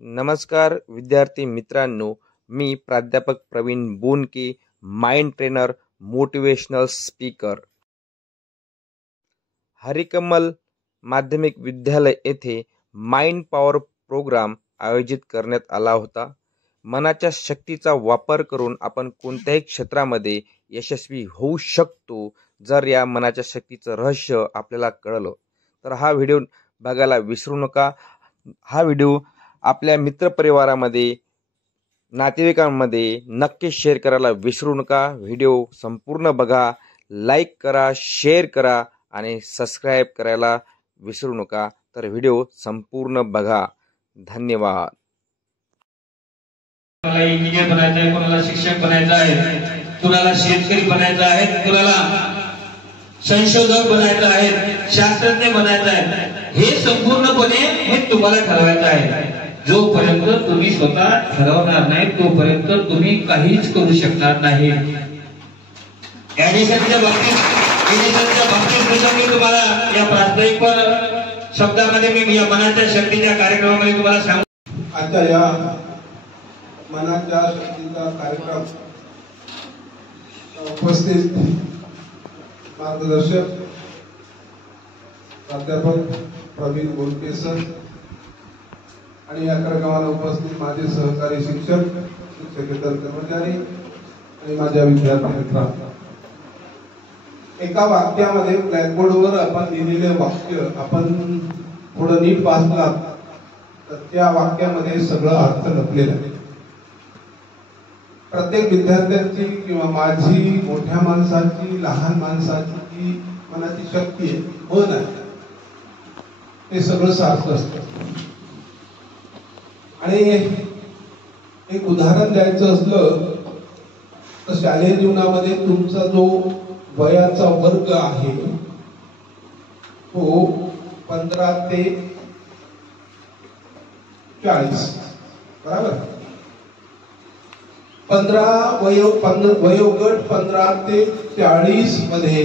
नमस्कार विद्यार्थी मित्रांनो, मी प्राध्यापक Praveen Bonke, mind trainer, motivational speaker. Harikamal माध्यमिक विद्यालय येथे माइंड पॉवर प्रोग्राम आयोजित करण्यात आला होता. मनाच्या शक्तीचा वापर करून आपण कोणत्याही क्षेत्रामध्ये यशस्वी होऊ शकतो जर या मनाच्या शक्तीचं रहस्य आपल्याला कळलं तर. हा व्हिडिओ बघायला विसरू नका. हा व्हिडिओ आपल्या मित्रपरिवारामध्ये, नातेवाईकांमध्ये नक्की शेअर करायला विसरू नका. व्हिडिओ संपूर्ण बघा, लाईक करा, शेअर करा आणि सबस्क्राईब करायला विसरू नका. तर व्हिडिओ संपूर्ण बघा. धन्यवाद. कोणाला इंजिनियर बनायचं आहे, कोणाला शिक्षक बनायचं आहे, कोणाला शेतकरी बनायचं आहे, कोणाला संशोधक बनायचं आहे, शास्त्रज्ञ बनायचं आहे, हे संपूर्णपणे हे तुम्हाला ठरवायचं आहे. जोपर्यंत तुम्ही स्वतः ठरवणार नाही तोपर्यंत तुम्ही काहीच करू शकणार नाही. ऍडिशनच्या बाबतीत मी तुम्हाला या प्रास्ताविक शब्दामध्ये मी या मनाच्या शक्तीच्या कार्यक्रमामध्ये तुम्हाला सांगू. आता या मनाच्या शक्तीचा कार्यक्रम उपस्थित मार्गदर्शक प्राध्यापक प्रवीण बोनके सर आणि या कार्यक्रमाला उपस्थित माझे सहकारी शिक्षक, शिक्षकेतर कर्मचारी आणि माझ्या विद्यार्थी मित्रांनो, एका वाक्यामध्ये ब्लॅकबोर्डवर आपण लिहिलेले वाक्य आपण थोडं नीट वाचलात तर त्या वाक्यामध्ये सगळं अर्थ लपलेला आहे. प्रत्येक विद्यार्थ्यांची किंवा माझी, मोठ्या माणसाची, लहान माणसाची जी मनाची शक्ती आहे, मन आहे, ते सगळं सारखं असतं. आणि एक उदाहरण द्यायचं असलं तर शालेय जीवनामध्ये तुमचा जो वयाचा वर्ग आहे तो 15 ते 40, बरोबर. वयोगट 15 ते 40 मध्ये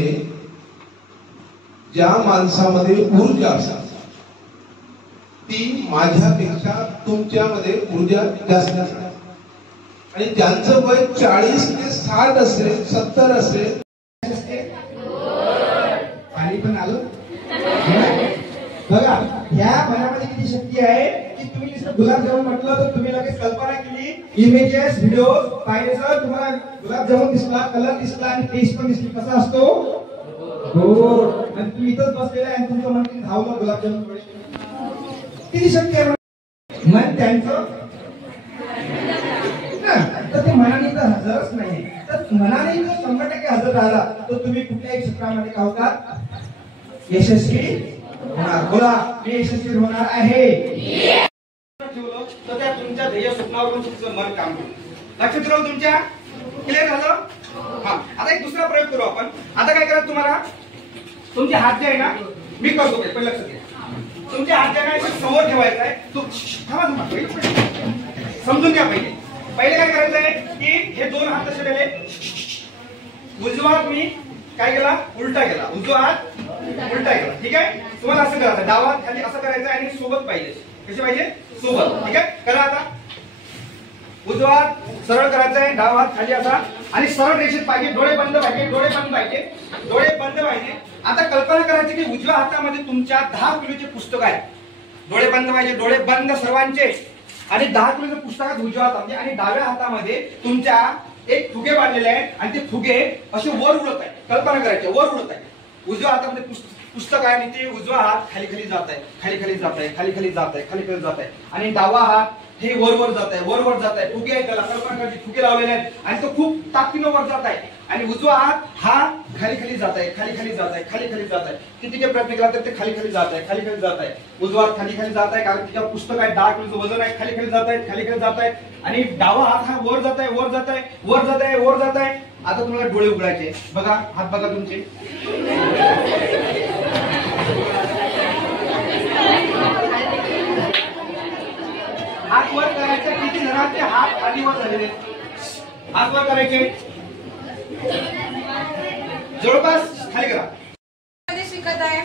ज्या माणसामध्ये ऊर्जा असते ती माझ्यापेक्षा तुमच्यामध्ये ऊर्जा जास्त असते. आणि ज्यांचं वय 40 ते 60 असेल, 70 असेल, पाणी पण आलं बघा. ह्या मनामध्ये किती शक्ती आहे की तुम्ही नुसतं गुलाबजामुन म्हटलं तर तुम्ही लगेच कल्पना केली, इमेजेस, व्हिडिओ पाहिले सर, तुम्हाला गुलाबजामुन दिसला, कलर दिसला आणि टेस्ट पण दिसली. कसा असतो? गोड. आणि तुम्ही इथंच बसलेला आहे आणि तुमचं मन किती धावलं गुलाबजामुन कडे. किती शक्ती आहे मन त्यांचं. तर ते मनाने तर हजरच नाही. तर मनाने जर 100% हजर राहिला तर तुम्ही कुठल्याही क्षेत्रामध्ये का होतात यशस्वी होणार. बोला, मी यशस्वी होणार आहे. ठेवलं तर त्या तुमच्या ध्येय स्वप्नावरून तुमचं मन काम करेल. लक्षात ठेवा. तुमच्या क्लिअर झालं? हा. आता एक दुसरा प्रयोग करू आपण. आता काय करा, तुम्हाला तुमचे हात जे आहे ना, मी करतो पहिले लक्षात घ्या. तुमचे हात जे आहे समोर ठेवायचा आहे. समजून घ्या. पहिले काय करायचं आहे की हे दोन हात कसे ठेवले, उजवा हात मी काय केला, उलटा केला, उजवा हात उलटा केला. ठीक आहे. तुम्हाला असं करायचं, डावा हात खाली असं करायचं आणि सोबत पाहिजे. कसे पाहिजे? सोबत. ठीक आहे. करा. आता उजवा हात सरळ करायचा आहे, डावा हात खाली असा आणि सरळ रेषेत पाहिजे. डोळे बंद पाहिजे, डोळे बंद पाहिजे, डोळे बंद पाहिजे. आता कल्पना करायची की उजव्या हातामध्ये तुमच्या 10 किलोचे पुस्तक आहे. डोळे बंद पाहिजे, डोळे बंद सर्वांचे. आणि 10 किलोच्या पुस्तकात उजव्या हातामध्ये आणि डाव्या हातामध्ये तुमच्या एक फुगे बांधलेले आहेत आणि ते फुगे असे वर उडत आहे. कल्पना करायची, वर उडत आहे. उजव्या हातामध्ये पुस्तक आहे आणि ते उजवा हात खाली खाली जात आहे, खाली खाली जात आहे, खाली खाली जात आहे, खाली खाली जात आहे. आणि डावा हात हे वर वर जात आहे, वर वर जात आहे. फुगे आहेत, त्याला कल्पना करायची, फुगे लावलेले आहेत आणि तो खूप ताकदीनं वर जात आहे. आणि उजवा हात हा खाली खाली जात आहे, खाली खाली जात आहे, खाली खाली जात आहे. किती काही प्रयत्न केला तर ते खाली खाली जात आहे, खाली खाली जात आहे. उजवा हात खाली खाली जात आहे कारण तिच्या पुस्तक आहे, 10 किलोचं वजन आहे, खाली खाली जात आहे, खाली खाली जात आहे. आणि डावा हात हा वर जात आहे, वर जात आहे, वर जात आहे, वर जात आहे. आता तुम्हाला डोळे उघडायचे. बघा हात, बघा तुमचे. हात वर करायचे. किती जणांचे हात खाली वर झालेले, हात वर करायचे. जवळपास खाली करा. शिकत आहे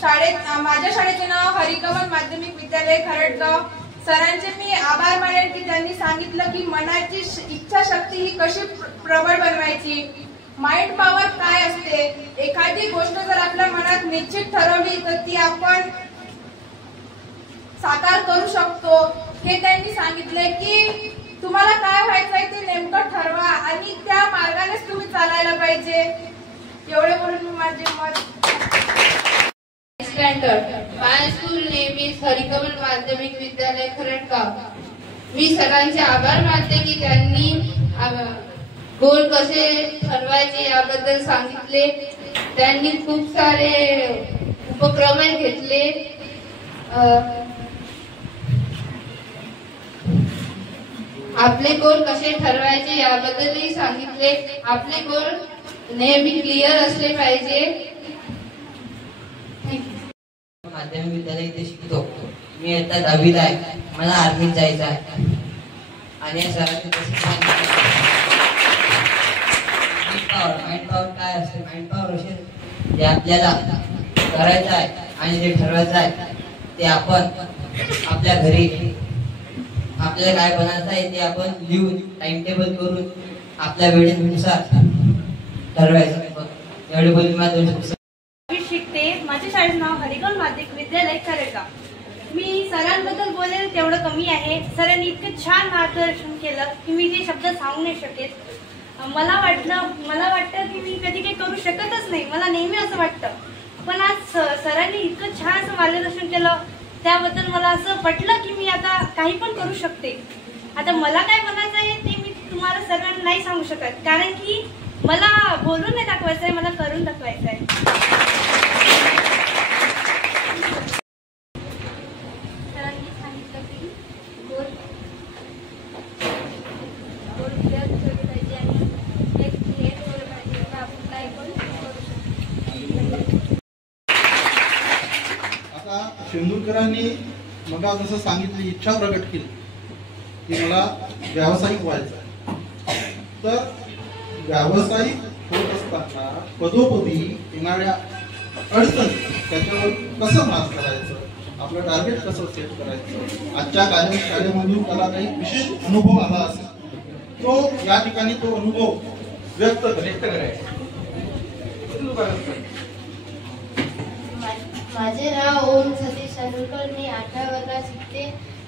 शाळेत. माझ्या शाळेचे नाव हरिकमल माध्यमिक विद्यालय खरडगाव. सरांचे मी आभार मानेन की त्यांनी सांगितलं की मनाची इच्छाशक्ती ही कशी प्रबळ बनवायची, माइंड पॉवर काय असते, एखादी गोष्ट जर आपल्या मनात निश्चित ठरवली तर ती आपण साकार करू शकतो हे त्यांनी सांगितले की तुम्हाला काय व्हायचंय ते नेमकं ठरवा आणि त्या मार्गानेच तुम्ही चालायला पाहिजे. एवढे बोलून मी माझे मत. माय स्कूल नेम इज हरिकमल माध्यमिक विद्यालय खरडगाव. मी सरांचे आभार मानते की त्यांनी गोल कसे ठरवायचे याबद्दल सांगितले. त्यांनी खूप सारे उपक्रम घेतले. आपले गोल कसे ठरवायचे याबद्दलही सांगितले. आपले गोल नेहमी क्लिअर असले पाहिजे. माध्यमिक विद्यालय इथे शिकतो. मी आता 10वीला आहे. मला आर्मीत जायचं आहे. आणि सरांनी माइंड पॉवर काय असते, माइंड पॉवर असे जे आपल्याला करायचं आहे आणि जे ठरवायचं आहे ते आपण आपल्या घरी आपल्याला काय बनायचं आहे ते आपण लिहून टाइम टेबल करून आपल्या वेळेनुसार ठरवायचं. एवढे बोलून माझं शिकते. माझ्या शाळेचं नाव हरिकमल माध्यमिक विद्यालय खरडगाव. मी सरांबद्दल बोलेल तेवढं कमी आहे. सरांनी इतकं छान मार्गदर्शन केलं की मी ते शब्द सांगू नाही शकेल. मला वाटतं की मी कधी काही करू शकतच नाही. मला नेहमी असं वाटतं. पण आज सरांनी इतकं छान असं मार्गदर्शन केलं त्याबद्दल मला असं पटलं की मी आता काही पण करू शकते. आता मला काय बनायचं आहे ते मी तुम्हाला सर्वांना नाही सांगू शकत, कारण की मला बोलून नाही दाखवायचं आहे, मला करून दाखवायचं आहे. सरांनी सांगितलं की गोल क्लिअर ठेवले पाहिजे आणि एक क्लिअर ठेवलं पाहिजे तर आपण काही पण करू शकतो. आता शेंदूरकरांनी मला जसं सांगितली, इच्छा प्रकट केली की मला व्यावसायिक व्हायचं आहे. तर व्यावसायिक होत असताना पदोपदी येणाऱ्या अडचणी त्याच्यावर कसं मात करायचं, आपलं टार्गेट कसं सेट करायचं, आजच्या कार्यशाळेमधून त्याला काही विशेष अनुभव आला असेल तो या ठिकाणी तो अनुभव व्यक्त करायचा. माझे नाव ओम सतीश शेंदूरकर. मी 8व्या वर्गात शिकते.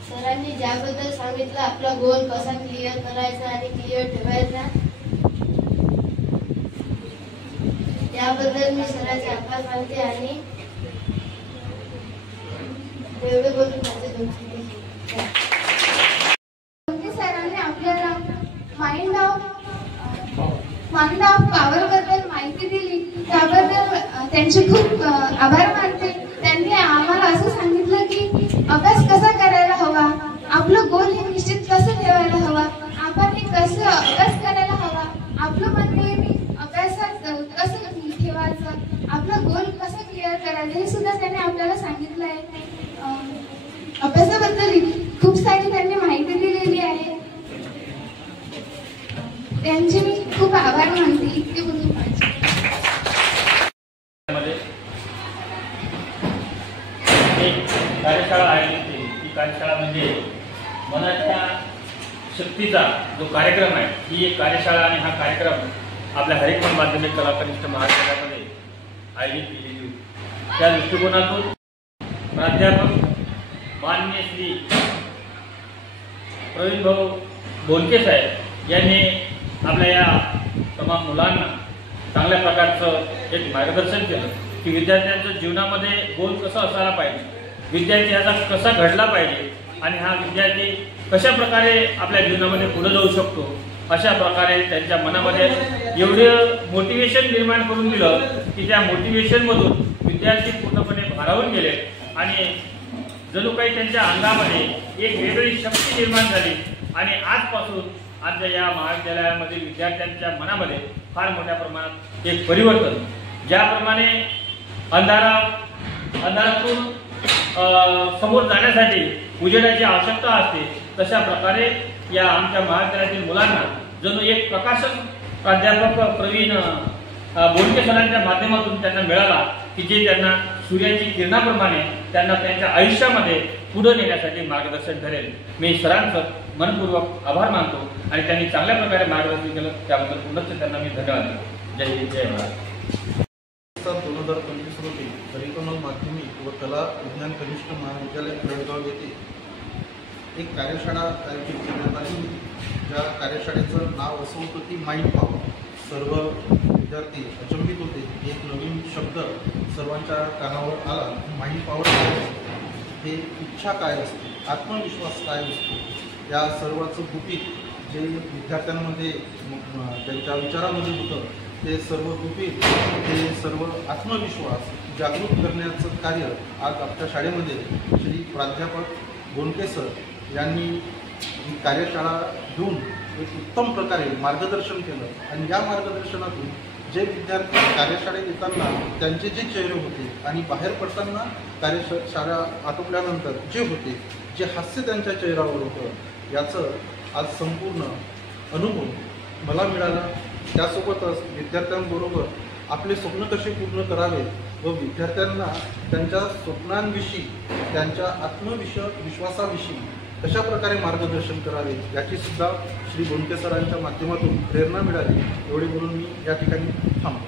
सरांनी ज्याबद्दल सांगितलं आपला गोल कसा क्लिअर करायचा आणि क्लिअर ठेवायचा त्याबद्दल मी सरांचे आभार मानते. आणि एवढे बोलून माझे 2 सरांनी आपल्याला माइंड ऑफ पॉवर बद्दल माहिती दिली त्याबद्दल त्यांचे खूप आभार मानते. त्यांनी आम्हाला असं सांगितलं की अभ्यास कसा करायला हवा, आपलं गोल हे निश्चित कसं ठेवायला हवा, आपण हे कसं अभ्यास करायला हवा, आपलं मन नेहमी अभ्यासात कसं ठेवायचं, आपला गोल कसा क्लिअर करायचा हे सुद्धा त्यांनी आपल्याला सांगितलं आहे. अभ्यासाबद्दल खूप सारी त्यांनी माहिती दिलेली आहे. त्यांचे मी खूप आभार मानते. इतके बोलून पाहिजे. कार्यशाळा आयोजित केली. ही कार्यशाळा म्हणजे मनाच्या शक्तीचा जो कार्यक्रम आहे ही एक कार्यशाळा आणि हा कार्यक्रम आपल्या हरिकमल माध्यमिक कला कनिष्ठ महाविद्यालयामध्ये आयोजित केलेली होती. त्या दृष्टिकोनातून प्राध्यापक माननीय श्री प्रवीण भाऊ बोलके साहेब यांनी आपल्या या तमाम मुलांना चांगल्या प्रकारचं एक मार्गदर्शन केलं की विद्यार्थ्यांच्या जीवनामध्ये गोल कसा असायला पाहिजे, विद्यार्थी ह्याचा कसा घडला पाहिजे आणि हा विद्यार्थी कशा प्रकारे आपल्या जीवनामध्ये पुढे जाऊ शकतो. अशा प्रकारे त्यांच्या मनामध्ये एवढं मोटिवेशन निर्माण करून दिलं की त्या मोटिवेशनमधून विद्यार्थी पूर्णपणे भारावून गेले आणि जणू काही त्यांच्या अंगामध्ये एक वेगळी शक्ती निर्माण झाली. आणि आजपासून आजच्या या महाविद्यालयामधील विद्यार्थ्यांच्या मनामध्ये फार मोठ्या प्रमाणात एक परिवर्तन, ज्याप्रमाणे अंधारातून समोर जाण्यासाठी उजेडाची आवश्यकता असते तशा प्रकारे या आमच्या महाविद्यालयातील मुलांना जणू एक प्रकाशन प्राध्यापक प्रवीण बोलके सरांच्या माध्यमातून त्यांना मिळाला की जे त्यांना सूर्याची किरणाप्रमाणे त्यांना त्यांच्या आयुष्यामध्ये पुढे नेण्यासाठी मार्गदर्शन ठरेल. मी सरांचं मनपूर्वक आभार मानतो आणि त्यांनी चांगल्या प्रकारे मार्गदर्शन केलं त्याबद्दल पुनश्च त्यांना मी धन्यवाद देतो. जय हिंद, जय महाराष्ट्र. 2025 रोजी हरिकमल माध्यमिक व कला विज्ञान कनिष्ठ महाविद्यालय खरडगाव येथे एक कार्यशाळा आयोजित करण्यात आली होती. त्या कार्यशाळेचं नाव असं होतं की माइंड पॉवर. सर्व विद्यार्थी अचंबित होते. एक नवीन शब्द सर्वांच्या कानावर आला. माइंड पॉवर काय असते, हे इच्छा काय असते, आत्मविश्वास काय असतो, या सर्वाचं गुपित जे विद्यार्थ्यांमध्ये त्यांच्या विचारामध्ये होतं ते सर्व गुपित, ते सर्व आत्मविश्वास जागृत करण्याचं कार्य आज आपल्या शाळेमध्ये श्री प्राध्यापक गोंडके सर यांनी ही कार्यशाळा घेऊन एक उत्तम प्रकारे मार्गदर्शन केलं. आणि या मार्गदर्शनातून जे विद्यार्थी कार्यशाळेत येताना त्यांचे जे चेहरे होते आणि बाहेर पडताना कार्यशाळा आटोपल्यानंतर जे होते, जे हास्य त्यांच्या चेहऱ्यावर होतं, याचं आज संपूर्ण अनुभव मला मिळाला. त्यासोबतच विद्यार्थ्यांबरोबर आपले स्वप्न कसे पूर्ण करावे व विद्यार्थ्यांना त्यांच्या स्वप्नांविषयी, त्यांच्या आत्मविश्वासाविषयी कशा प्रकारे मार्गदर्शन करावे याची सुद्धा श्री गोंडके सरांच्या माध्यमातून प्रेरणा मिळाली. एवढे बोलून मी या ठिकाणी थांबतो.